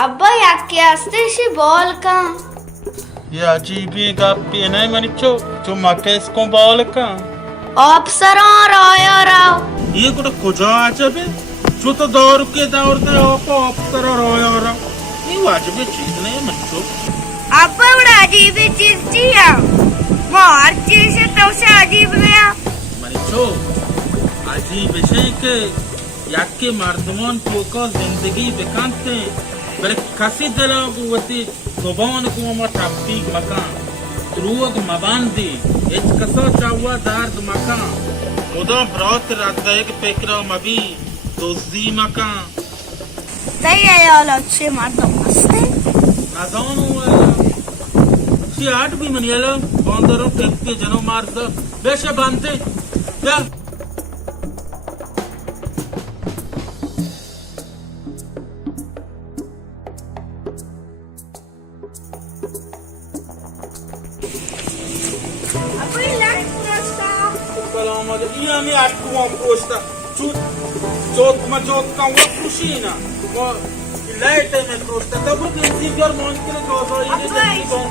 అబ్బాయి అక్కేస్తే బోల్కా Ya acibi gappi ne manicho cuma kes kon balka ऑप्सरा Rao ये कुछ कुजा आचबे जो तो दौर के ओको अप्सरा रोयारा ये वाजबे चीज नहीं manicho అబ్బాయి కూడా అజీబ్ చీజ్ దియా मार चीज तो से अजीब गया manicho अजीब है के याके मर्दमान को जिंदगी बेकांते बरे कसी दला कुवती सोबान को म टापीक मकान रुग मबांदी एच कसो चावा दार्द मकान ओदा ब्रात रात एक पेकरा मबी दोजी मकान सही है यार अच्छे मर्द मस्त है नाजानो सी आठ भी मनियाला बंदरो टेक्के जनो मार्द बेशे बांधते या Io mi acqua posta ma gioca una cucina ma lei te ne costa dopo che si fermo anche le cose